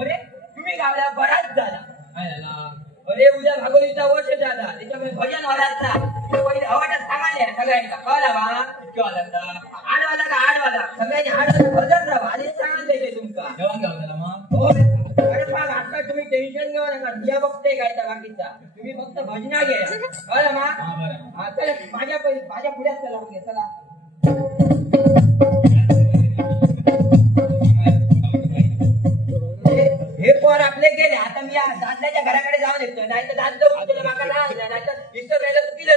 अरे तुम्ही गावला बराच झाला. काय झाला? अरे उद्या भागवतीचा वर्ष झाला त्याच्यामुळे भजन वादाचा पहिले अवाटात सांगाले सगळ्यांना कळला बा आडवाला का आडवाला सगळ्यांनी आडवाला भजन राहा आधीच सांगायचे तुमका जेवण घ्यावं त्याला मग. हो अरे मग आता तुम्ही टेन्शन घेऊ नका तुझ्या बघते काय त्या बाकीचा तुम्ही फक्त भजना घ्या कळलं मा हा बरं. चला माझ्या पुढ्यात चला म्हणजे चला हे पोर आपले गेले आता मी दादल्याच्या घराकडे जाऊन येतो नाही तर दाद तुला माका लहान नाही तर इष्ट राहिलं तर पिलं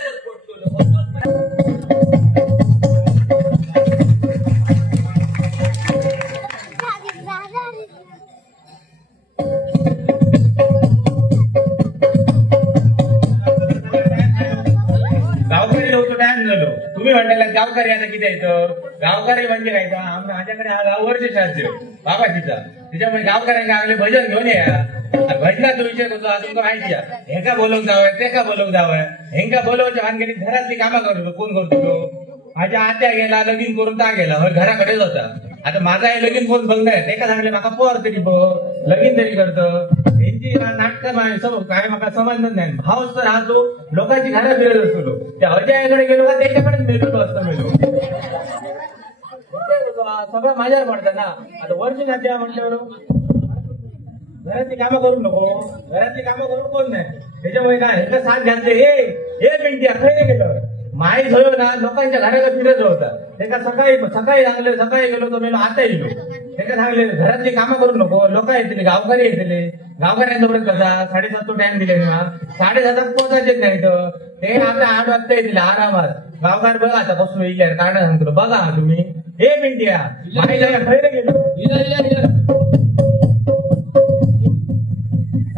गावकरी लोक टाइम झालो तुम्ही म्हणताला गावकरी आता किती येतं गावकरी म्हणजे काय माझ्याकडे हा गाव वर्ष शास्त्र बाबा तिचा त्याच्यामुळे गावकऱ्यांना आपले भजन घेऊन या भजनाचा विषय होतो तुमका माहिती आहे हेका बोलवून जावं ते का बोलवून जावं हेंका बोलवच्या भानगडीत घरातली कामं करतो कोण करतो तो माझ्या आत्या गेला लगीन करून ता गेला घराकडेच होता आता माझा हे लगीन कोण बघणार ते का सांगले माका पोर तरी बघ लगीन तरी करतं यांची नाटक काय माका समजत नाही भावच तर राहतो लोकांची घरा फिरत असतो त्या अजयाकडे गेलो का त्याच्याकडेच मिळतो असतं मिळतो सगळं माझ्यावर पडतं ना आता वर्ष नाट्या म्हटल्यावर घरातली कामं करू नको घरातली कामं करून कोण नाही त्याच्यामुळे काय हे साथ घातले हे मिनिटी अखरे गेलं माई झोयो ना लोकांच्या घराला फिरत होता त्याला सकाळी सांगले सकाळी गेलो तर मी आता येलो त्याला सांगले घरातली कामं करू नको लोक येतले गावकरी येतले गावकऱ्यांसोबत कसा 7:30 तो टाइम दिले ना 7:30 पोहोचायचे नाही तर ते आता 8 वाजता येतील आरामात गावकार बघा आता कसं येईल कारण सांगतो बघा तुम्ही हे मिनिट या माईला खैर गेलो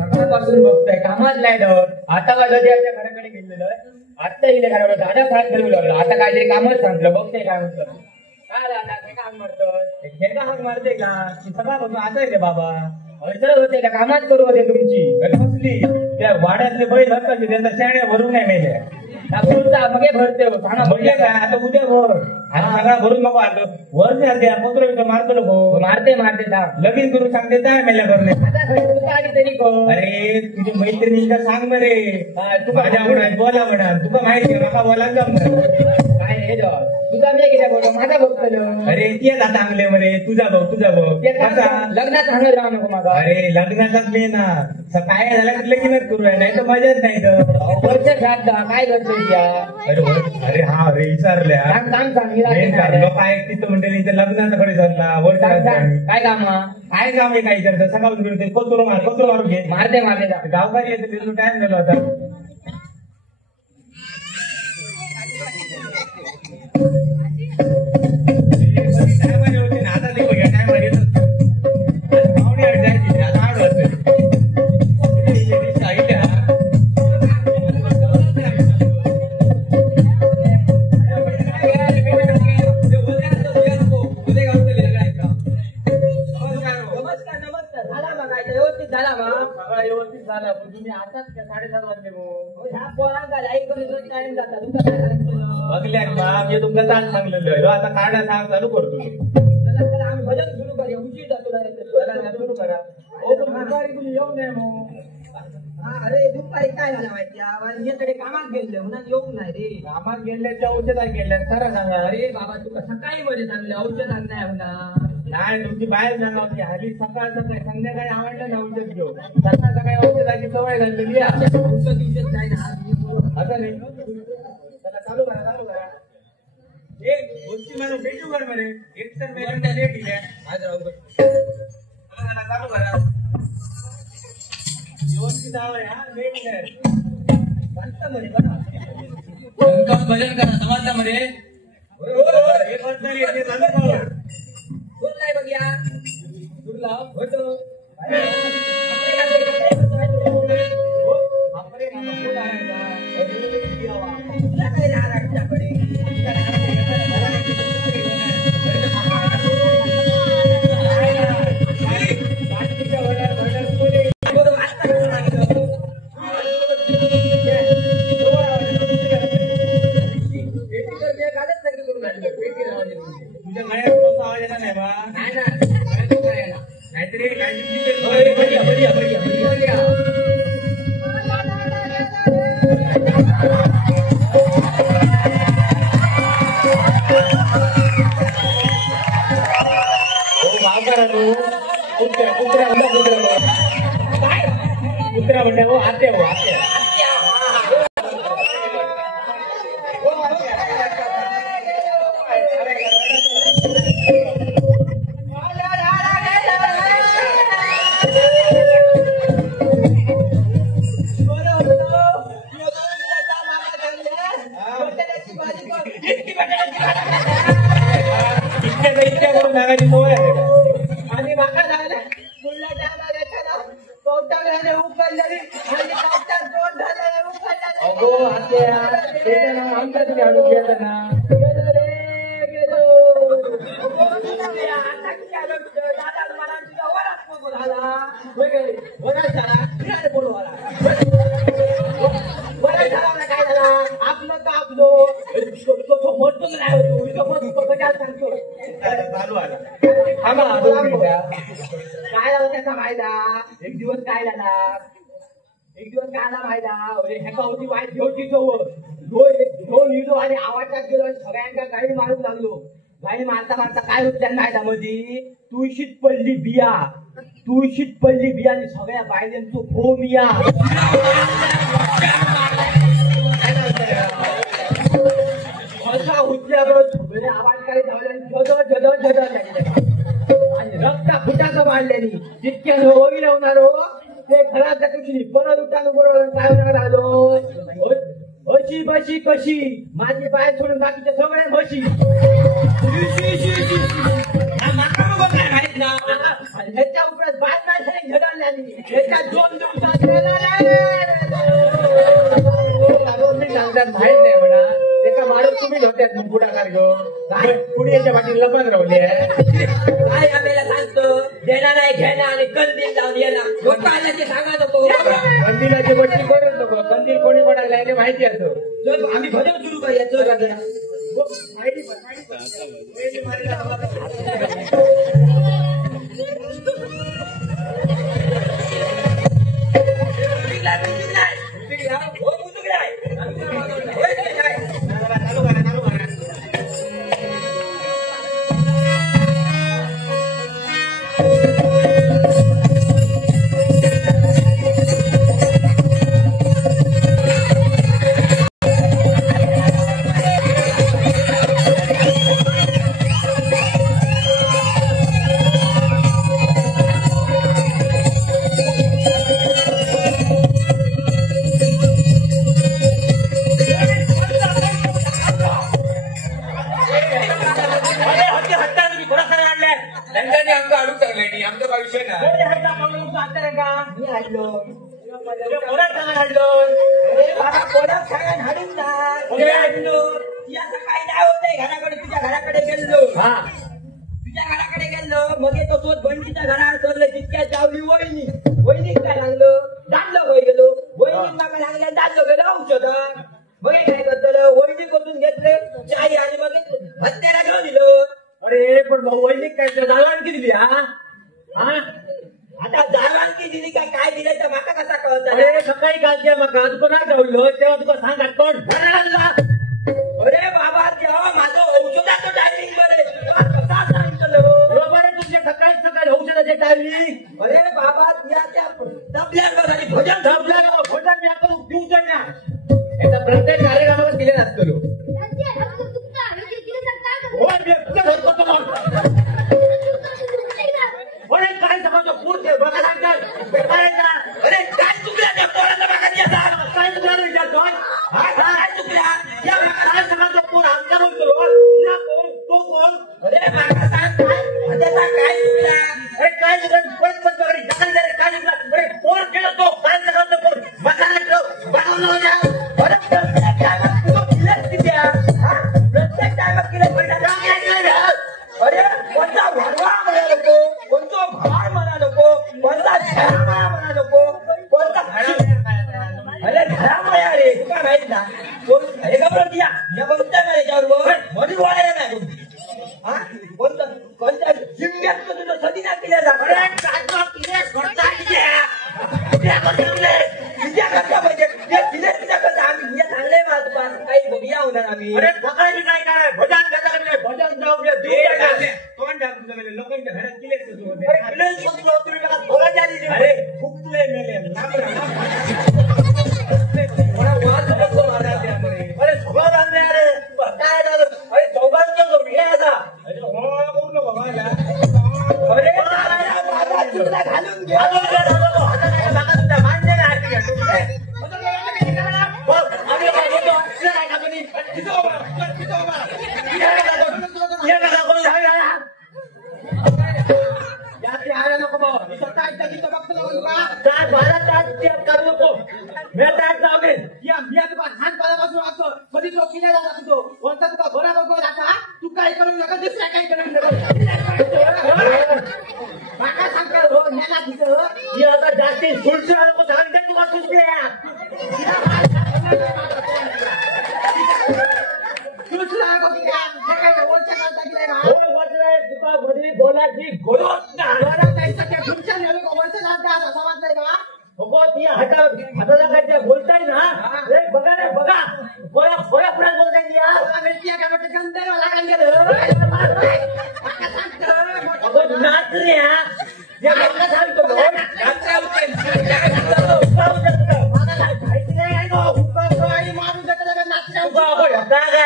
सकाळपासून बघताय कामात लायलं आता का लजाच्या घराकडे गेलेलं आता इथे घरावर दादा खात घालू लागलो आता काहीतरी कामच सांगलं बघते काय म्हणतं काय दादा काय काम मारतं हे का हाक मारते का सकाळपासून आता येते बाबा अडचण होते का कामात करू होते तुमची कसली त्या वाड्यातले बैल हक्काचे त्यांचा शेण्या भरून नाही मेल्या मगे भरते सांगा म्हणजे काय आता उद्या भर आता सगळा भरून नको आलो वर द्या पत्र मारतो नको मारते लगीन करून सांगते काय मेल्या करणे अरे तुझी मैत्रिणीला सांग मरे तू माझ्या म्हणा बोला म्हणा तुका माहिती आहे माका बोला काय हे तुझा मी किती बोलतो माझा बघतो अरे तेच आता चांगले मरे तुझा भाऊ लग्नात सांगत राहा नको माझा अरे लग्नाचाच मी ना काय झालं लगीनच करू नाही तर मजाच नाही तर वर्ष काय करतो अरे हा अरे विचारल्या लोक तिथं म्हणते लग्नाकडे चालला वर्ष काय काम आहे काय करतं सकाळून कोतुर मारू घे मारते गावकरी येते टाइम झाला होता आता ते बघा टाइम व्यवस्थित झाला तुम्ही आताच 7:30 वाजले बघल्या मी तुमचा ताण सांगलेलो आता काढा सांग चालू करतो आम्ही भजन सुरू करूया उशीर जातो सुरू करा दुपारी तुम्ही येऊ नये मग अरे दुपारी काय झालं माहिती याकडे कामात गेले म्हणून येऊ नाही रे कामात गेले त्या औषधात गेल्या खरं सांगा अरे बाबा तुला सकाळी मध्ये सांगले औषधात नाही म्हणा नाही तुमची बाहेर सांगा होती हल्ली सकाळ सकाळी संध्याकाळी आवडलं ना औषध घेऊ सकाळ सकाळी औषधाची सवय झालेली दिवसात नाही ना आता नाही चालू करा एक गोष्टी मला भेटू कर मध्ये एक तर मेला लेट दिल्या आज राहू चालू करा व्यवस्थित आवय हा लेट मध्ये भजन करा समाजामध्ये हे चालू बोल नाही बघ्या तुला होतो तुला काय राहण्याकडे तुझ्या गळ्यात आवाज येणार नाही बा नाहीतरी कुत्रा म्हणते हो आते हो आते इतक्या करून सांगायची सवय आहे आणि माका झालं मुलगा जाणार याच्यानं कवटाळ्याने उकळलेली आणि कवटात दोन झाले उकळलेले. अगो आत्या त्याचं नाव आमच्या तुम्ही आणून घ्यायचं ना गेलो रे गेलो. आता काय रडतोय? दादा मला तुझ्या वरात नको झाला. होय काय? वरात झाला? काय बोलू आला? वरात झाला ना काय झाला? आपलं तर आपलं. तो मरतोच नाही होतो. इथं मरतो कशाला सांगतो? चालू आला थांबा 2 मिनिटं काय झालं त्याचा फायदा? एक दिवस काय झाला फायदा? अरे ह्याका होती वाईट घेऊची दोन युजो आणि आवाजात गेलो आणि सगळ्यांना गाडी मारून लागलो. गाडी मारता मारता काय होत त्यांना फायदा मध्ये तुळशीत पडली बिया आणि सगळ्या बायलांचो भोमिया. असा उठल्यावर सगळे आवाज काय झद आणि रक्ता फुटाचं मारल्यानी जितक्या होई लावणारो ते घराच्या तुझी परत उठानो बरोबर काय होणार आलो अशी बशी कशी माझी बाय सोडून बाकीचे सगळे म्हशी माहित ना ह्याच्या उपरात बाय नाही झडाली ह्याच्या 2 दिवसात सांगतात माहित नाही म्हणा एका माणूस तुम्ही होत्यात पुढाकार घेऊन पुढे याच्या पाठी लपत रावले काय आपल्याला सांगतो देणार नाही घेणार आणि कंदील लावून येणार लोकांना ते सांगत होतो कंदीलाची बट्टी करून नको कंदील कोणी पडायला यायला माहिती असतो आम्ही भजन सुरू करायचं मग तो बंडीच्या घरात चढले तितक्या चावली वहिनी काय लागलं दांडलो होई गेलो वहिनी मागा लागल्या दांडलो गेलो औषध मग काय करतो वहिनी करून घेतले चाय आणि मग हत्याला घेऊन दिलं. अरे पण वैदिक काय जाणकी दिली हा आता जाणकी दिली काय दिलं तर माका कसा कळत? अरे सकाळी कालच्या मका तुका नाही गावलो तेव्हा तुका सांगा कोण भरला. अरे बाबा तेव्हा माझं औषधाचं टायमिंग बरे कसा सांगितलं बरोबर तुमच्या सकाळी औषधाचे टायमिंग. अरे बाबा त्या दबल्यावर आणि भजन दबल्यावर भजन मी आपण देऊ ना याचा प्रत्येक कार्यक्रमाला दिले नसतो काय समजतो पूर्ण बघा सांगतात अरे काय चुकल्या त्या पोराचा बघा काय तुला विचारतो काय चुकल्या या काय समजतो पूर्ण आमच्या बोलतो तो कोण? अरे माका सांग काय त्याचा काय चुकल्या? अरे काय काय अरे कोण केलं तो काय समजतो कोण बघा बनवलं अरे प्रत्येक टायमात तुझं किल्ल्यात किती आहे? प्रत्येक टायमात किल्ल्यात अरे कोणता वाढवा म्हणा नको कोणतो भार म्हणा नको कोणता घरामाया म्हणा नको कोणता अरे घरामाया रे तुका माहित ना कोण हे घबरत या बघता ना याच्यावर मधी बोलायला नाही कोणतं कोणत्या जिम्म्यात तुझं सदी ना केल्या जात काही बघूया होणार आम्ही. अरे सकाळी काय काय भजन भजन जाऊ लोकांच्या घरात किल्ले घालून घे आता तुमच्या मान्य नाही तू काय करू नका दुसऱ्या काही करू नका माका सांगता हो नेला तिथं आता जास्ती सुलसूल नको सांगते तुला सुचल्या दुसरा वरच्या काळचा गेलाय ना हो वाटलंय तुका बदली बोलाची गरज नाही वरच्या समजलंय का हो ती हाताला काय बोलताय ना रे बघा रे बघा बघा थोड्या पुढे बोलताय ती नाच रे सांगतो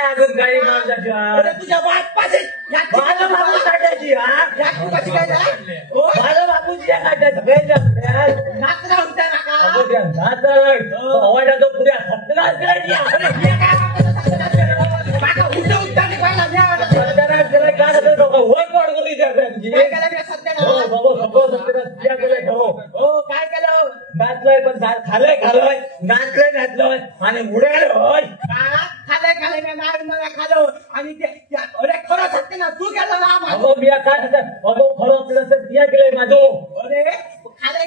अजून गाडी तुझ्या बापाची माझं बाबू काढायची माझं बाबूची काढायचं नाचरा होता ना तो पुऱ्या सत्तराच करायची काय केलं नाचलंय पण खालय खालोय नाचलंय नाचलोय आणि उडालोय खाले नाही खालो आणि अरे खरं सत्य ना तू केलं ना अगो बिया काय अगो खरं असलं तर बिया केलंय माझं अरे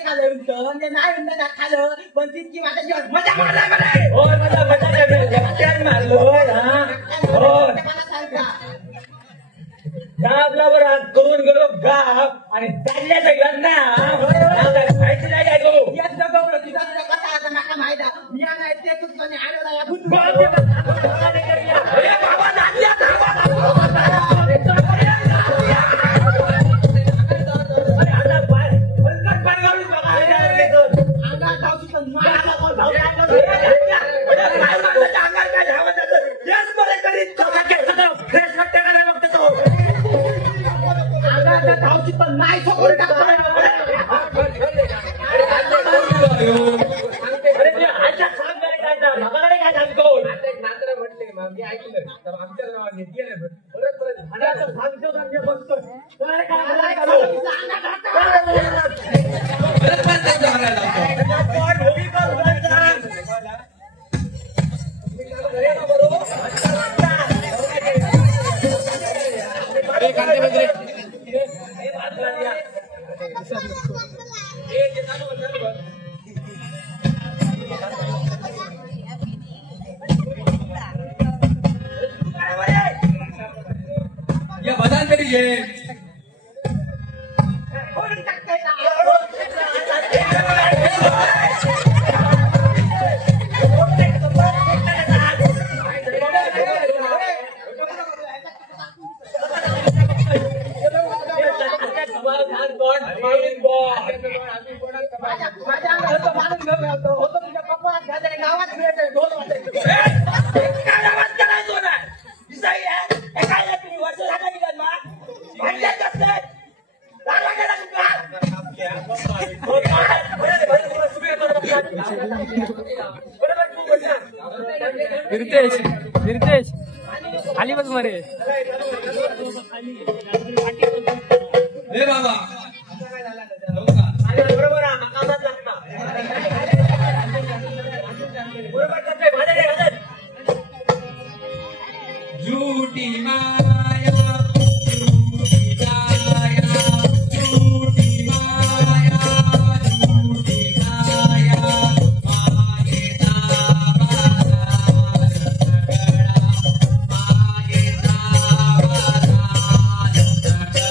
खाले म्हणजे नाही ना खालं पण तितकी माझ्या जीवन मजा मारला मला होय माझा मजा मारलोय हा होय मला सांगा गावला बरं करून गेलो गाव आणि चालल्याचं लग्न माहिती नाही काय गो यात जगवलं तुझा कसा आता मला माहिती आहे मी नाही ते तुझं आडवला या भूत अरे बाबा नाचल्या धावची पण नाही सपोर्ट काय सांगतो म्हटले ऐकलं तर आमच्या नावाने या बदल तरी ये नितेश खाली बस मरे रे बाबा बरोबर लागता बरोबर झूठी माया झूठी गाया झूठी माया झूठी गाया मायेचा बाजार सगळा मायेचा बाजार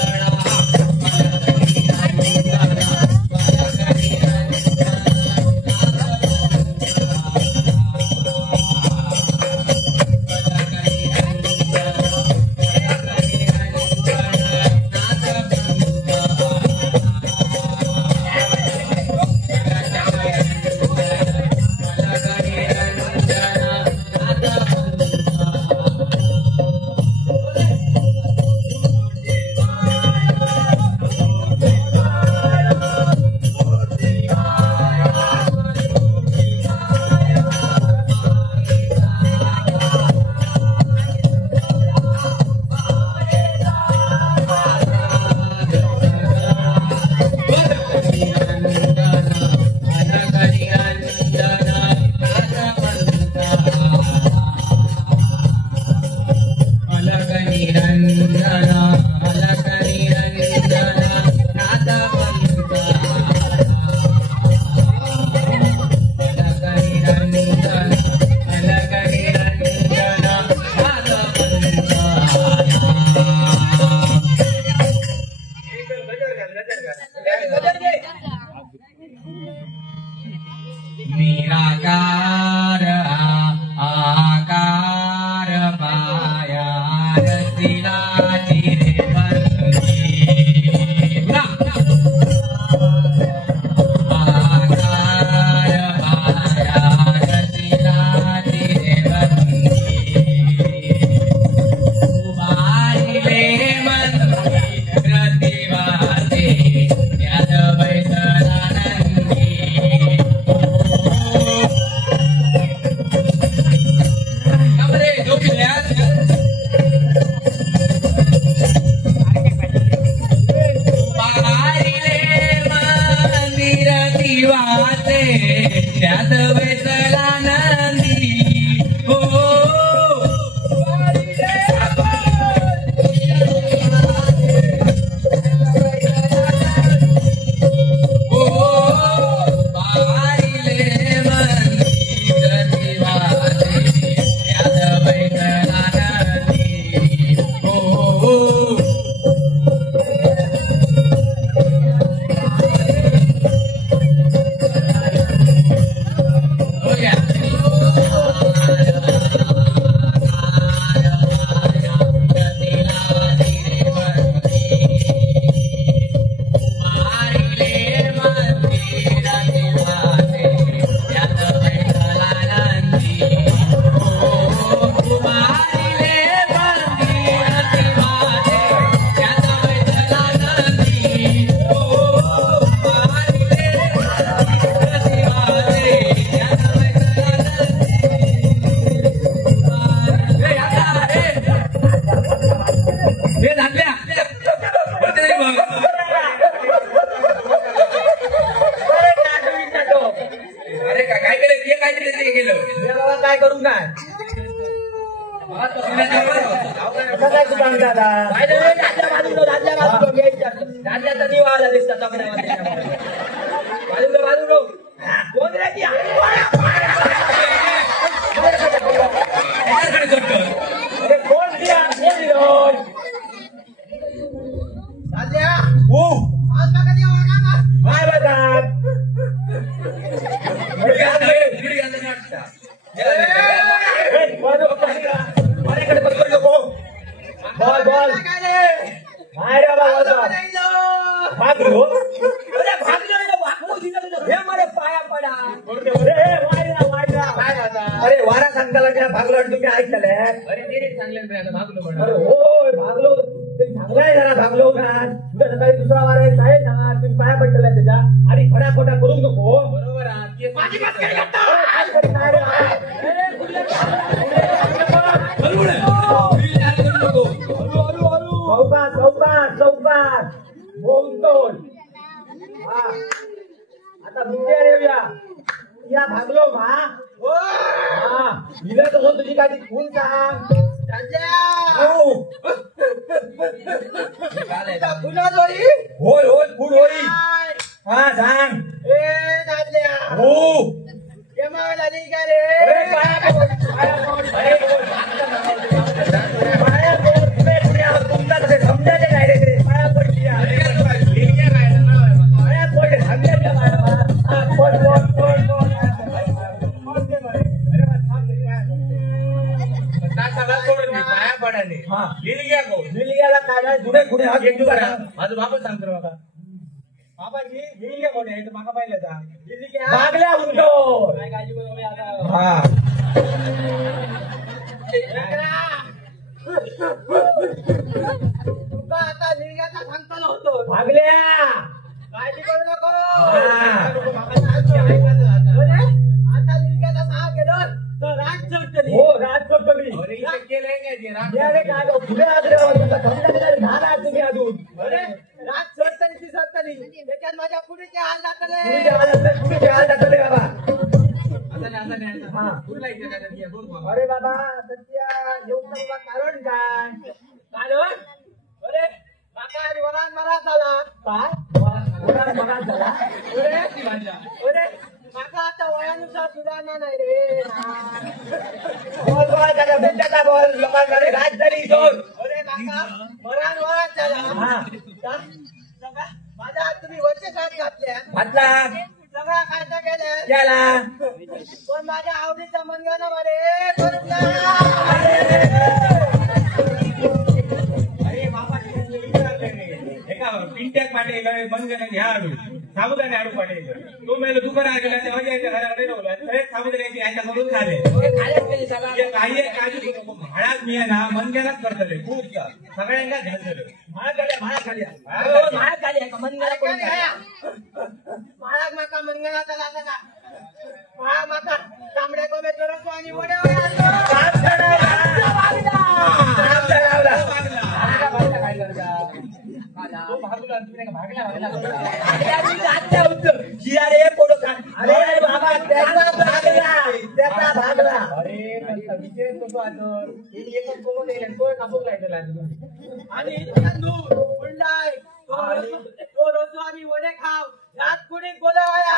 वाचे त्यात बैसला नंदी हो बारीले मंदी वाचे त्यात बैसला नंदी हो हे झाल्या अरे काय केलं ते काय केलं ते गेलं काय करू काय काय तू सांगता राज्याचा निवाला दिसतात बाजूला कोण रे ती? अरे कोण ती? काय बघा माझ्याकडे बघू नको बॉल बॉल काय रे बाबा भागलो अरे भागलो हे मला पाया पडा अरे वारा सांगताला काय भागलो आणि तुम्ही ऐकताले अरे ते चांगलं भागलो पण अरे होय भागलो तुम्ही चांगलाय जरा भागलो का तुझ्या सकाळी दुसरा वार आहे काय सांगा तुम्ही पाया पडलेला त्याच्या आणि खड्या खोटा करू नको बरोबर आहे माझी बात काय चौकात बोलतोल हा आता मुद्दे येऊया या भागलो मा हा हिला तर तुझी काही खून सांग होय होय फुल होई हा सांग हो तुमचा कसे समजायचे काय रे पाया पडली पाया पडले समजायच्या पाया पडाले हा लिहिल्या गो लिहिल्याला काय नाही जुने खुणे हात घेऊन करा माझं बाबा सांगतो बाबा बाबाजी लिहिल्या कोणी आहे मागा पाहिलं मागल्या उंटो काय काळजी करू आता हा आता लिहिल्याचा सांगताना होतो भागल्या काळजी करू नको आता लिहिल्याचा सहा केलं तर राज चढतली हो राज चढतली केलंय काय ते काय पुढे आज तुम्ही अजून रात चढतरी ती चढतरी त्याच्यात माझ्या पुढेचे हाल जातले बाबा हा पुढला इथे बोल अरे बाबा सध्या येऊन बाबा कारण काय कारण अरे काका आज वरान मरा झाला काय मनात झाला अरे काका आता वयानुसार सुधारणा नाही रे बॉल बॉल त्याच्या बेटाचा बॉल लोकांकडे राजधानी दोन अरे काका वरान झाला हा सगळा माझ्या हात तुम्ही वरचे साथ घातल्या म्हटला सगळा कायदा केल्या त्याला पण माझ्या आवडीचा मनगाना मध्ये करून द्या. अरे बाबा विचारले एका पिंट्याक पाटील मनगण घ्या आडू साबुदाणे आडू पाटील तो मेलो दुकान गेला तेव्हा याच्या घराकडे ठेवला साबुदाण्याची यांच्याकडून झाले काही काळजी नको भाडाच मी ना मनगणच करतले खूप सगळ्यांना घालतले खाली महाराज माका मनगणाचा लागला का महाराज माका तांबड्या कोंबड्याचं रस आणि वड्या रे पोट तो कापूक लागला आणि तांदूळ उंडाय तो रोजो आणि वडे खाव रात कुणी बोलावाया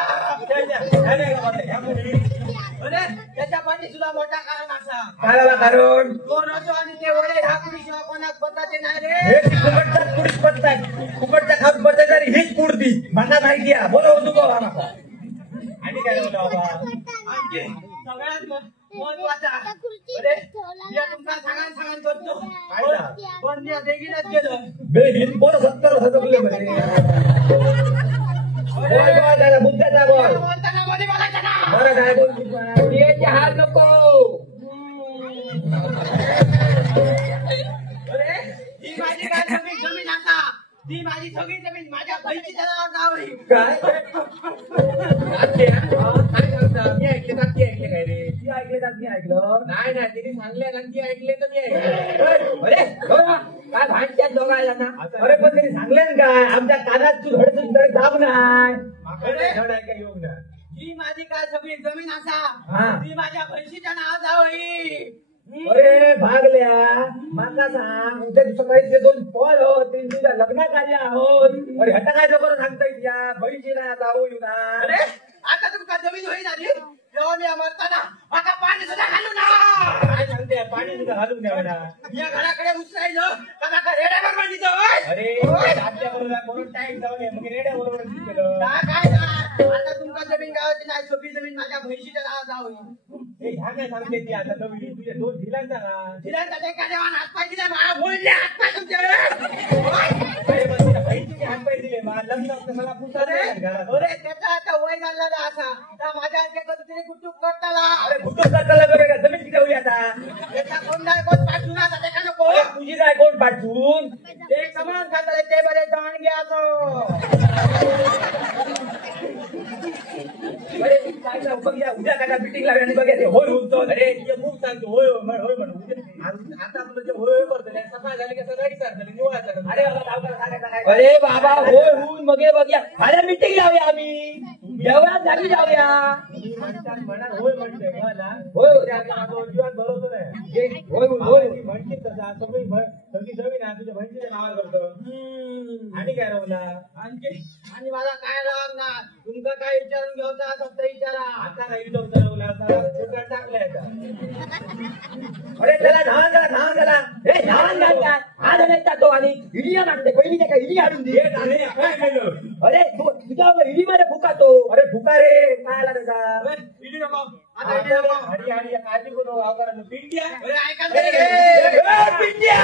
अरे त्याच्या पाठी सुद्धा मोठा कारण असा काय कारण तो रोजो आणि ते वडे ह्या कुणी कोणाक पताचे नाही रे हे फुकटचा कुडीच पडतात फुकटच्या खात पडतात तरी हीच पुडती मला माहिती आहे बोलव नको आम्हाला आणि काय बोलला बाबा आणखी सगळ्यात महत्वाचा अरे मी तुमका सांगान करतो पण मी देखीलच गेलं बे हिंद बोल 70 हजबले बरे बोल मुद्द्याचा बोल बोलताना मध्ये बोलायचं ना बरं काय बोल याची हार नको अरे ही माझी काय सगळी जमीन असा ती माझी सगळी जमीन माझ्या बहिणीची नावावर नाव आहे काय काय सांगता मी ऐकले का ती ऐकले काय रे ती ऐकले का मी ऐकलं नाही नाही तिने सांगले ना ती ऐकले तर मी ऐकले अरे काय भांडत्यात दोघायला ना अरे पण त्यांनी सांगले ना काय आमच्या कानात तू धडसून धड दाब नाही अरे धड ऐका येऊ ना ही माझी काय सगळी जमीन असा हा. ती माझ्या बहिणीच्या नावावर नाव आहे अरे भागल्या माका सांग उद्या सकाळी ते 2 पॉल होत ते तुझ्या लग्नात आले आहोत अरे हट्टा काय करून सांगता येईल या बहिणीची ना जाऊ येऊ ना अरे आता तुमका जमीन होईना रे जेव्हा मी मरताना आता पाणी सुद्धा घालू ना काय सांगते पाणी तुझं घालून द्यावं ना या घराकडे उचलायलो का रेड्यावर बांधितो अरे आपल्या बरोबर म्हणून टाईम जाऊन मग रेड्या बरोबर केलं काय ना आता तुमका जमीन गावाची नाही सोपी जमीन माझ्या बहिणीच्या नावावर जाऊ हे ह्या काय सांगते ती आता नवीन तुझे 2 दिलांचा ना तिला त्याच्या एखाद्या हातपाय दिले मला बोलले हातपाय तुमचे अरे पण तुझ्या बहिणीचे हातपाय दिले मला लग्न होतं मला पुढचा अरे त्याचा आता वय झालेला असा त्या माझ्या तिने कुटुंब करताला अरे कुठं कळलं बघा जमीन किती होई आता त्याचा कोणता कोण पाठवून आता त्याचा नको अरे तुझी काय कोण पाठवून ते समान खाताले ते बरे जाण घ्या अरे काय ना बघ उद्या काय मीटिंग लागली आणि बघा ते होय होतो अरे ये खूप सांगतो होय होय होय म्हणून आता आपलं जे होय होय करतो त्या सकाळ झाली की सकाळी चालतं निवाळा अरे बाबा सावकार सांगायचं काय अरे बाबा होय होऊन मग बघूया माझ्या मीटिंग लावूया आम्ही जेवणात झाली जाऊया म्हणा होय म्हणते मला होय उद्या आपण जीवात भरवतो नाही होय होय म्हणते तसा सगळी सगळी जमीन आहे तुझ्या बहिणीच्या नावावर करतो आणि काय राहला आणि मला काय लागणार तुमका काय विचारून घ्यायचा फक्त विचारा आता नाही ठरवला आता फुकट टाकले आता अरे त्याला धान झाला हे धान घालतात हा धनायचा तो आणि इडिया मागते बहिणीच्या काय इडी हाडून दे काय केलं अरे तुझ्या इडी मध्ये फुकातो अरे फुका रे काय लागला इडी नको आता इडी नको हरी हरी काळजी करू आकारानं पिंट्या अरे ऐका ए, तरी पिंट्या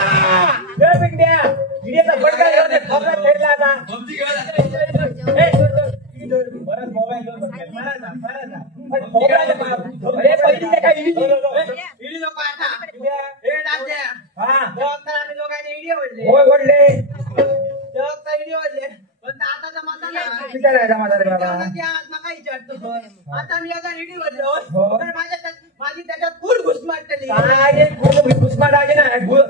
पिंट्याचा पडका घेऊन ते खबरात ठेवला आता परत मोबाईल घेऊन बसले मारायचा अरे बहिणीच्या काय इडी इडी नको आता हे दाद्या हा जबाबदार आणि दोघांनी इडी ओढले होय वडले जबाबदार इडी ओढले पण आता जमाना नाही पिता राहायचा माझा रे बाबा नका विचारतो आता मी आता इडी ओढलो हो. तर माझी त्याच्यात फुल घुस मारतली काय घुसमाट आहे ना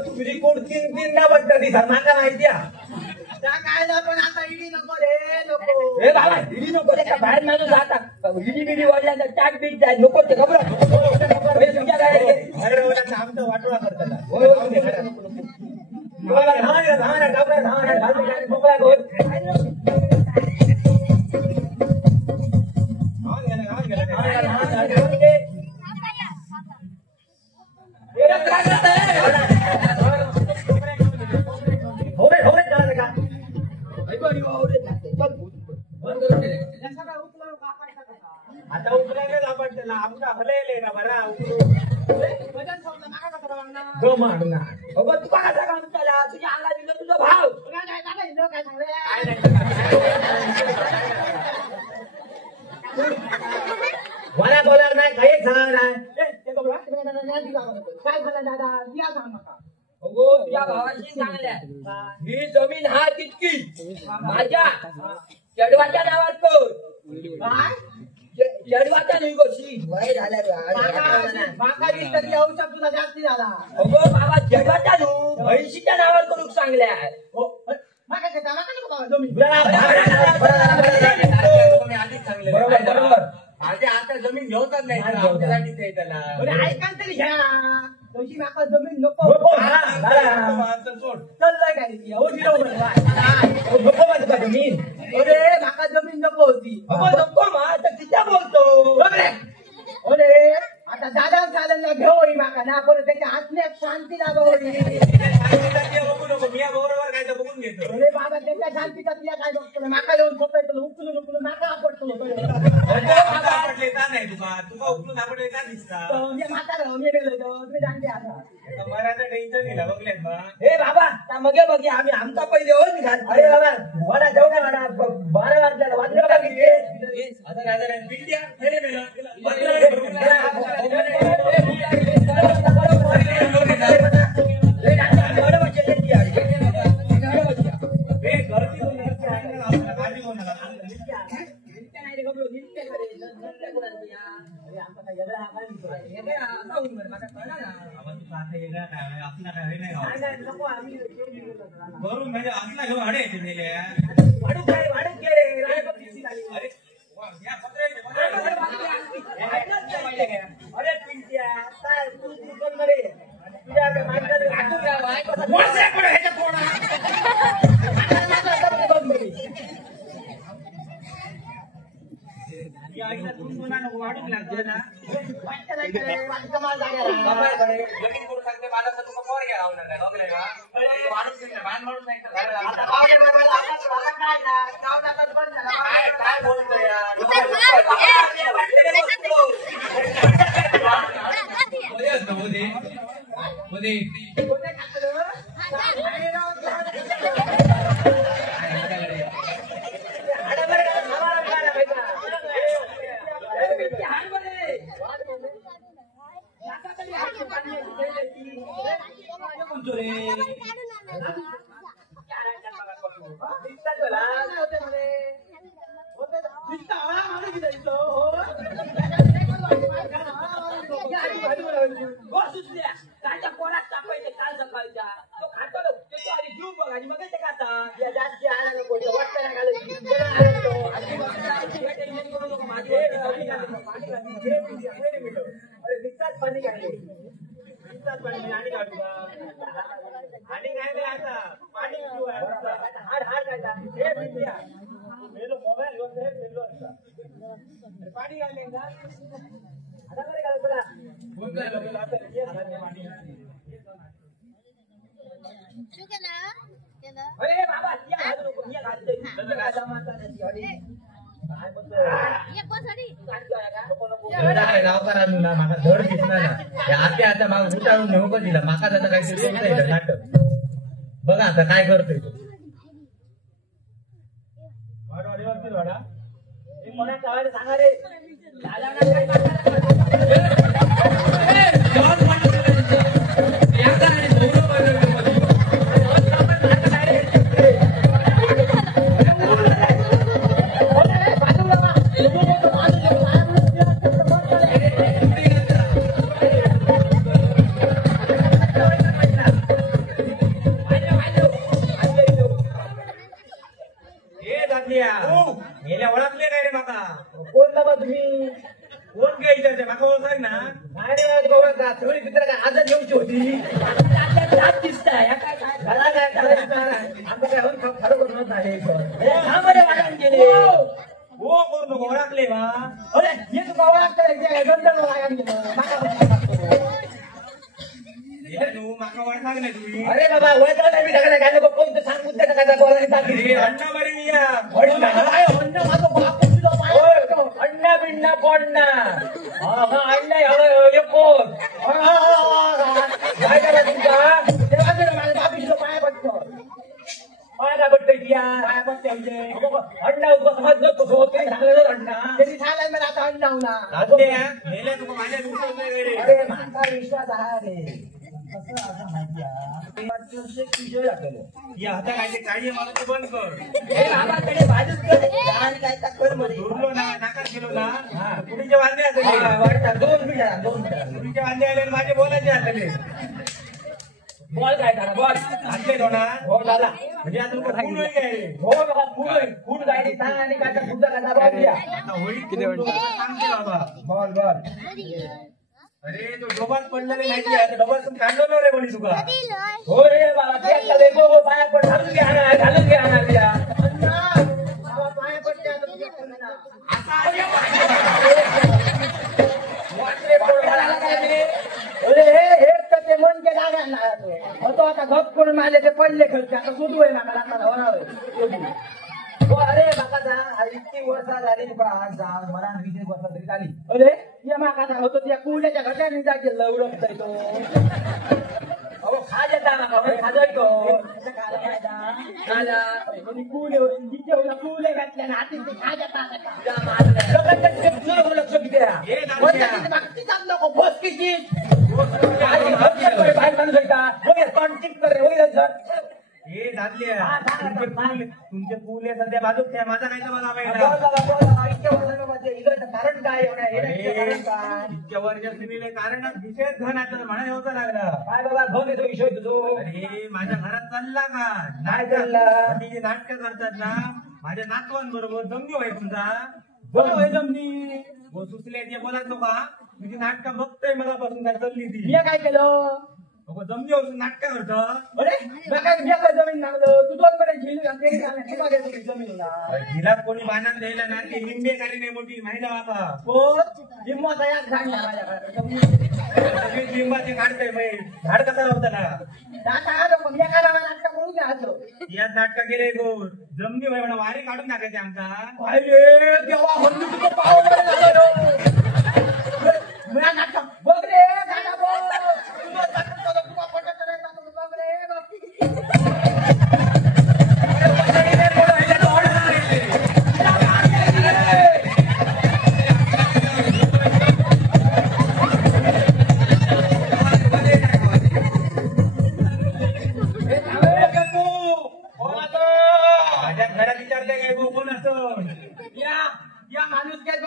तुझी कोण 3 ना वाटतं ती माका माहिती आहे त्या काय पण आता इडी नको रे नको ए बाबा इडी नको त्याच्या बाहेर माणूस आता इडी बिडी वाढल्यानंतर टाक बीट जाय नको ते खबर तुमच्या काय अरे आमचं वाटोळा करतात आता उतरायला आपण त्याला आमचा हलले ना बरा वजन सोडलं नका कसं वागणार जो मागणार तू का काम त्याला तुझ्या अंगात दिलं तुझा भाव काय सांगलं काय सांगलं काय नाही मला बोलणार नाही काही सांगणार नाही काय झालं दादा या सांग नका अगो तुझ्या भावाशी सांगल्या ही जमीन हा तितकी माझ्या चढवाच्या नावात कर काय चढवाचा नाही गोशी वय झाल्या माका वीस तरी येऊ शकतो तुला जास्ती झाला अगो बाबा चढवाचा नू म्हैशीच्या नावावर करून सांगल्या माका घेता माका नको बाबा जमीन मी आधीच सांगले बरोबर माझ्या आता जमीन घेऊनच नाही आमच्यासाठी ते त्याला अरे ऐका तरी घ्या तशी माका जमीन नको सोड चाललंय काय ती? अहो जिरो नको माझी जमीन. अरे माका जमीन नको होती. नको मा आता किती बोलतो अरे आता दादा चालला घेऊ माका ना परत त्याच्या आत्म्यात शांती लाभवली. बघू नको मी बरोबर काय तर बघून घेतो अरे बाबा त्याच्या शांतीचा तुला काय बघतो माका येऊन झोपायचं उकलून उकलून माका आपडतो. आपटले का नाही तुका उकलून आपटले का दिसता म्हातारा मी गेलो तुम्ही जाणते आता मराठा टेन्शन दिला बघल्यात बा हे बाबा मगे बघे आम्ही आमचा पहिले हो निघाल. अरे बाबा मला जाऊ का म्हणा 12 वाजल्याला वाजलं का किती? आता काय झालं बिंड्या खेळे मेला करून म्हणजे असला घेऊन हडे येते मेले अरे या पत्रे अरे पिंट्या काय तू चल रे तुझ्या वाढून लागते ना अरे बाबा माका धड दिसला ना आता आता माग उठाळून नेऊ का दिला माका आता काहीतरी नाटक बघा आता काय करतोय तो सांगा रे गेल्या ओळखले काय रे माका कोण बाबा तुम्ही कोण काय विचारते माका ओळखाय ना काय रे बाबा का सगळी मित्र काय आजच येऊची होती दिसताय काय काय काय आमचं काय खरोखर नव्हतं आहे गेले हो करू नको ओळखले बा अरे हे तुका ओळखता गंधर्व लागायला गेलं तू माका ओळखाक नाही तुम्ही अरे बाबा ओळखला नाही मी ढकला काय नको कोणतं सांग मुद्दा नका बोलायला अण्णा बरी या अण्णा माझं बाप तुझा पाय अण्णा बिण्णा पडणा अण्णा हे कोण काय करा तुमचा तेव्हा जर माझ्या बापीचं पाय पडतो पाया पडतोय पाया पडते अण्णा समज कसं तरी सांगलं अण्णा त्यांनी सांगायला मला आता अण्णा होणार गेल्या तुका माझ्या विश्वास नाही काय रे अरे माझा विश्वास आहे रे या हाता काय काळजी मला तू बंद कर दुरलो ना नाकात गेलो ना पुढीचे वांदे असले 2 मिनिटं पुढीचे वांदे आले आणि माझे बोलायचे असले बॉल काय झाला बॉल असले ना हो झाला म्हणजे आता तुका पूर्ण होईल काय रे हो बाबा फूड जायची सांग आणि काय पुढचा कसा बॉल द्या आता होईल किती सांगते बाबा बॉल अरे तो डोबात पडलेले माहिती आहे डोबातून काढलो रे कोणी तुका हो रे बाबा ते चाले गो पाया पण घालून घ्या ना बिया आता गप करून माझे ते पडले खर्च आता सुधू आहे अरे बाका इतकी वर्ष झाली मला 20 वर्ष तरी झाली अरे या माका होतो त्या कुल्याच्या घटाने जागे लवडत तो अहो खा जाता ना खाजय तो कुले घातल्या ना हाती खा जाता लक्ष किती नको भोसकीची हे झाले तुमचे फुले सध्या बाजूक त्या माझा काय तर बघा कारण काय इतक्या वर्षात तुम्ही कारण विशेष घन आता म्हणा होता लागला काय बाबा घेऊन येतो विषय तुझो अरे माझ्या घरात चालला का नाही चालला तुम्ही जे नाटक करतात ना माझ्या नातवांबरोबर जमली होय तुमचा बोल होय जमली सुचल्याचे बोलात नका तुझी नाटक बघतोय मगापासून काय चालली ती मी काय केलं जमली होऊन नाटक करतो अरे काय जमीन लागलं तू दोन कडे झील जमीनला हिला कोणी बांधून द्यायला ना ती लिंबे खाली नाही मोठी माहिती बाबा कोण लिंबाचा याच झाडला माझ्याकडे लिंबाचे काढतोय झाड कसा लावता ना नाटक करून द्या असं या नाटक गेले गो जमली होय म्हणा वारी काढून टाकायची आमचा अरे देवा म्हणून तुझं पाव नाटक बघ रे दादा माझ्या घरात विचारते काय गो कोण असं या माणूस काय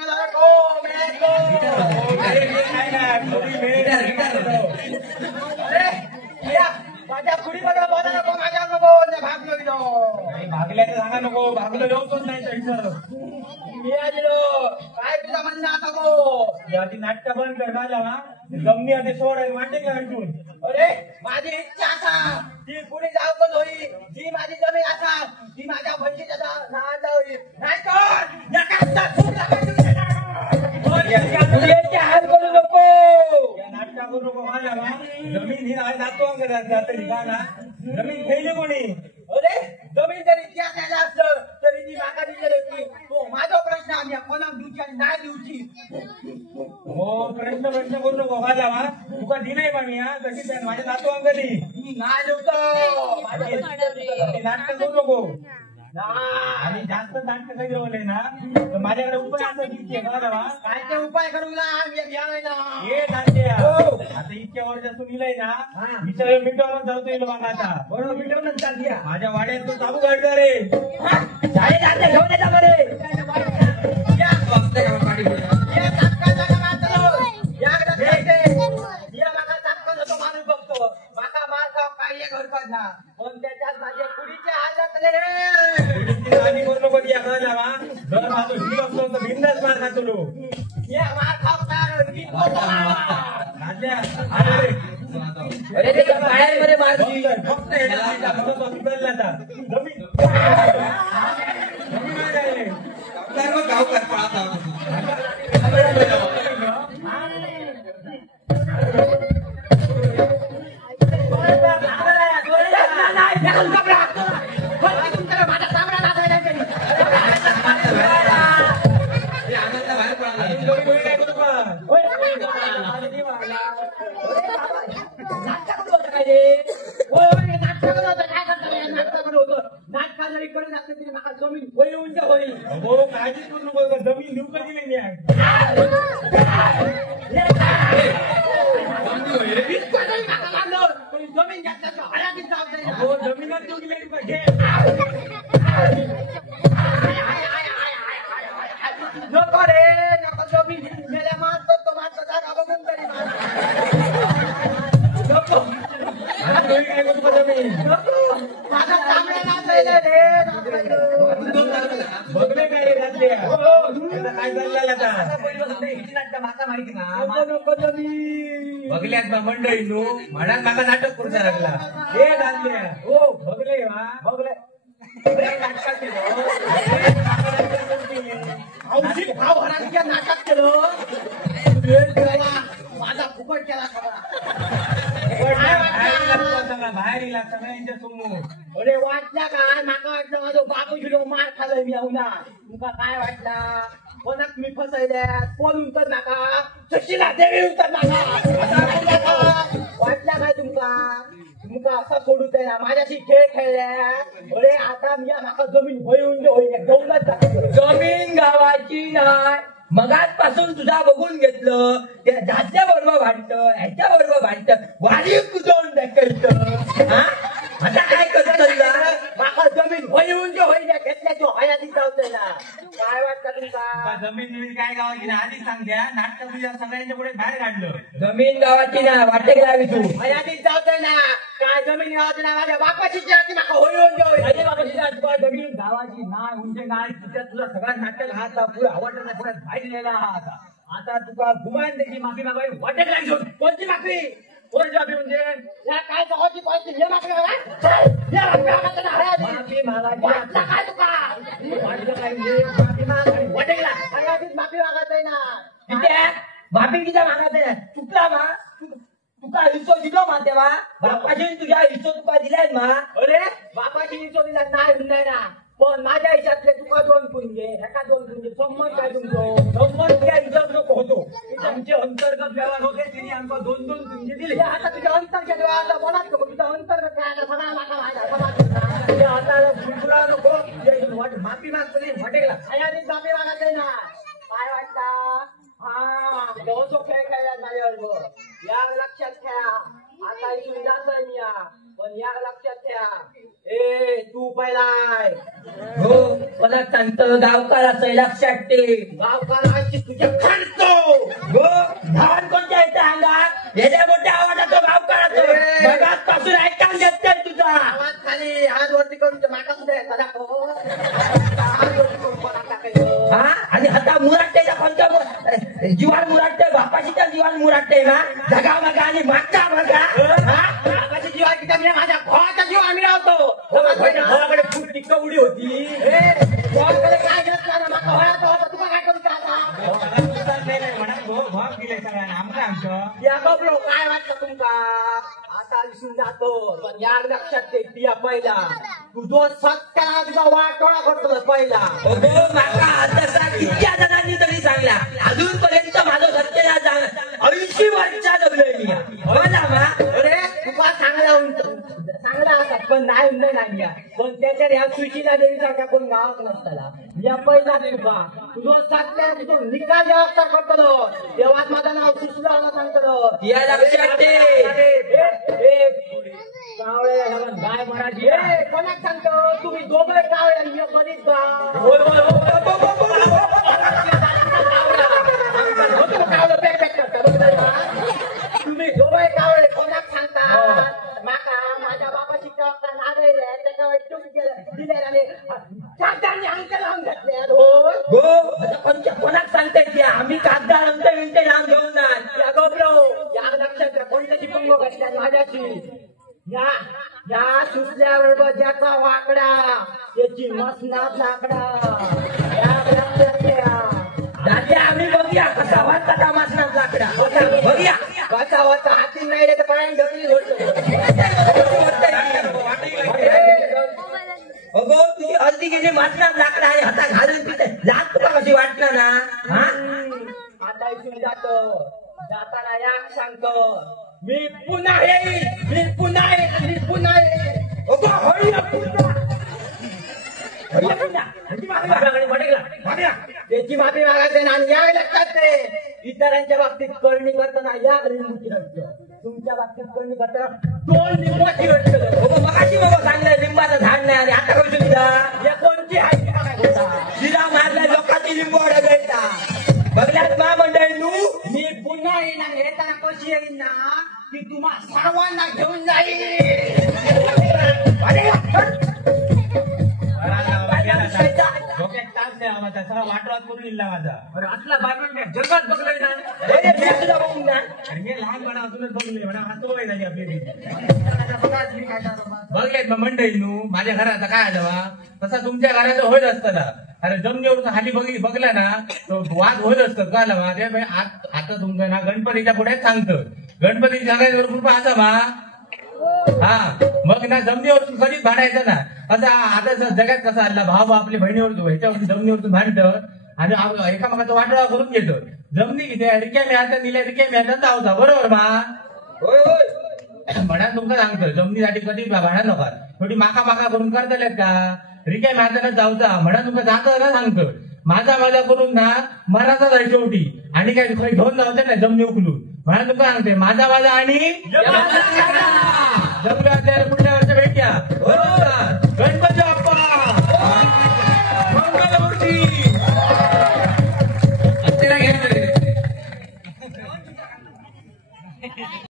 माझ्या खुडीबद्दल बोला नको माझ्या नको भागलो गेलो भागल्याचं सांगा नको भागलो येऊच नाही मी आलेलो काय तुझा म्हणणं आता गो याची नाटक बंद कर माझ्या जमनी आधी सोड आहे वाटे का अडचून अरे माझी इच्छा असा ती पुढे जाऊकच होईल जी माझी जमीन असा ती माझ्या बहिणीच्या नावात होईल नाही हाल करू नको या नाटका करू नको माझ्या जमीन ही जातो जमीन खेळली कोणी अरे जमीन जरी त्या द्यायला असतं तरी ती मागा दिलेली होती तो माझा प्रश्न आम्ही कोणाक देऊची आणि नाही देऊची हो प्रश्न करू नको माझ्या तुका दिलंय पण मी तशी माझ्या जातो अंगली मी नाही देवतो नाटक करू नको आणि जास्त नाटक काही जवळ ना तर माझ्याकडे उपाय असं दिसते काय ते उपाय करू ना हे नाट्य आता इतक्या वर्षातून दिलंय ना विचार मिटवून जातो येईल मग आता बरोबर मिटवून चालली माझ्या वाड्यात तो चालू घडणार रे घेऊन येता बरे माणूस बघतो माका मारता काही घर काढला पण त्याच्यात माझ्या पुढीचे हाल जातले आधी करू नको ती आता जावा जर माझं हिंद असतो तर भिन्नच मार खातो लो मार खाऊ अरे ते पायामध्ये मारती फक्त जमीन गावकर पळाला आनंद बाहेर पळाला जमीन होईल उंच होईल हो काळजी करू नको जमीन लिहू कधी नाही जमीन जास्त हो जमीनात लिहून गेली पाहिजे नको रे नको जमीन मेल्या मारतो तो मारतो जागा बघून तरी नको काय करू जमीन माझा चांगला नाच रे बघले काय रे आता काय चाललं आता आता पहिली वस्तू हिची नाटक माका माहिती ना बघल्यात ना मंडळी नो म्हणाल माका नाटक करूचा लागला हे लागले हो बघले वा बघले नाटकात केलं भाव हराच्या नाटक केलं माझा फुकट केला बाहेर येला सगळ्यांच्या समोर अरे वाटला काय माका वाटलं माझं बापू शिलो मार खाल्लं मी ना तुमका काय वाटला कोणाक मी फसयल्यात कोण उतर नाका सुशीला देवी उतर नाका वाटला काय तुमका असं सोडू दे ना माझ्याशी खेळ खेळल्या अरे आता मी माका जमीन होईल दौलत जमीन गावाची नाही मगाचपासून तुझा बघून घेतलं त्या जात्या बरोबर भांडत ह्याच्या बरोबर भांडत वारी कुजवून ढकलत हा आता काय करत माका जमीन होईल घेतल्याची हयाती चालतंय ना काय वाटतं तुमका जमीन नवीन काय गावाची ना आधी सांगत्या नाटक तुझ्या सगळ्यांच्या पुढे बाहेर काढलं जमीन गावाची ना वाटेक लावी तू हयाती चालतंय ना काय जमीन गावाची ना माझ्या बापाची जाती माका होईल अरे बाबाची ना तुला जमीन गावाची नाही म्हणजे नाही तुझ्या तुझा सगळा नाटक हा आता पुढे आवडला नाही पुढे बाहेर नेला हा आता तुका गुमान त्याची माफी मागावी वाटेक लागली कोणती मागणी कोणती मागणी म्हणजे या काय गावाची पाहिजे हे मागणी माफी मागायची वाटलं काय तुका वाटलं काय म्हणजे माफी माग आणि वाटेकला हयातीत माफी मागायचंय ना किती आहे माफी किती मागायचं चुकला मा तुका हिस्सो दिलो मा तेव्हा बापाशी तुझ्या हिस्सो तुका दिलाय मा अरे बापाची चोरीला नाही ना पण माझ्या हिच्यातले तुका 2 पुंजे एका 2 पुंजे संमत काय तुमचं संबंध त्या हिशोब नको होतो आमचे अंतर्गत व्यवहार होते तिने आमका 2 तुमचे दिले आता तुझ्या अंतर्गत व्यवहारला बोलाच नको तुझा अंतर्गत काय सगळा माका माहिती आता फुलफुला नको माफी मागतो वाटेला हयातीत माफी मागायचंय ना काय वाटतं हा जो खेळ खेळला माझ्यावर या लक्षात ठेवा आता इथून जातोय मी पण या लक्षात ठेवा ए तू पहिलाय हो मला सांगतो गावकाराचं लक्षात ठेव गावकाराची तुझ्या खणतो हो धान कोणत्या येतं अंगात याच्या मोठ्या आवाजाचं गावकाराचं मगात पासून ऐकायला देत नाही तुझा आवाज खाली हात वरती करून माका सुद्धा येता दाखव हात वरती करून कोणाला टाकायचं हा आणि आता मुराट्टेचा कोणत्या जीवान मुराट्टे बापाशीच्या जीवान मुराट्टे ना जगा बघा आणि मागचा बघा बाबाची जीवा किती मी माझ्या भावाचा जीव आम्ही राहतो भावाकडे खूप टिक्का उडी होती भावाकडे काय घेत ना माका व्हायचं होतं तुला काय करू आता म्हणा भाग दिले सगळ्यांना आमचं आमचं या बघलो काय वाटतं तुमका आता दिसून जातो पण या लक्षात ठेव या पहिला तुझो सत्या तुझा वाटोळा करतो पहिला अगो माका तसा किती जणांनी तरी सांगला अजूनपर्यंत माझं सत्य सांग 80 वर्षा जगलोय मी मला मा अरे तुका चांगला असतात पण नाही पण त्याच्या या सुशीला देवीसारख्या कोण गावात नसताना या पहिला तुका तुझो सत्य तुझो निकाल व्यवस्था करतो देवात माझं नाव सुशीला सांगतो या लक्षात ठेव कावळे गाय मराठी कोणाक सांगतो तुम्ही दोघे कावळे आणि मी कधीच तुम्ही दोघे कावळे कोणाक सांगता माका माझ्या बापाची चौका नागरे त्याच्या दिले आणि कागदांनी अंक लावून घातले हो कोणाक सांगते की आम्ही कागदार अंत विंटे नाव घेऊन या गोबरो या लक्षात कोणत्याची पंगो घातल्या माझ्याशी या सुचल्याबरोबर ज्याचा वाकडा त्याची मसनात लाकडा या लक्षात ठेवा दादा आम्ही बघूया कसा वाटता का मासनात लाकडा बघूया कसा वाटता हाती नाही रे तर पळायला ढकली अगो तुझी अर्धी गेली मासनात लाकडा आणि हाता घालून तिथे लाग तुला कशी वाटणार ना हा आता इथून जाताना या सांगतो मी पुन्हा येईल अगो हळूया पुन्हा त्याची माफी मागायचे ना आणि या लक्षात ते इतरांच्या बाबतीत करणी करताना या लिंबूची रट्ट तुमच्या बाबतीत करणी करताना 2 लिंबाची रट्ट मगाशी बाबा सांगलंय लिंबाचं झाड नाही आणि आता करू तुझा या कोणची आहे तिला मारल्या लोकांची लिंबू अडगायचा बघल्यात मा मंडळी तू मी पुन्हा येईन आणि येताना कशी येईन ना की तुम्हा सर्वांना घेऊन जाईल डोक्यात तास नाही आम्हाला सगळा वाटवाट करून इल्ला माझा अरे असला बातम्या जगात बघलंय ना. अरे मी सुद्धा बघून ना. आणि हे लहानपणा अजूनच बघले म्हणा हातो वय झाली आपली बघलेत मग मंडळी नू माझ्या घरात काय आलं वा तसा तुमच्या घरात होत असताना अरे जमिनीवरून खाली बघला ना तो वाद होत असतं कळलं मा ते आता तुमचं ना गणपतीच्या पुढे सांगतं गणपती सांगायचं कृपा असा मा हा मग ना जमिनीवरून कधीच भांडायचं ना असं आता जगात कसा आला भाव आपल्या बहिणीवर ह्याच्यावरून जमिनीवरून भांडतं आणि एकामेकाचा वाटोळा करून घेतो जमिनी किती रिक्यामी हातात निल्या रिक्यामी हातात धावता बरोबर मा होय होय म्हणा तुमचं सांगतो जमिनीसाठी कधी भांडा नका थोडी माका माका करून करतलेत का रिक्यामी हाताने जाऊचा म्हणा तुमचं जातं ना सांगतो माझा करून ना मराचा जाय शेवटी आणि काय काही घेऊन जाऊचे ना जमिनी उकलून म्हणा तुमचं सांगते माझा आणि जमलं पुढल्या वर्ष भेटूया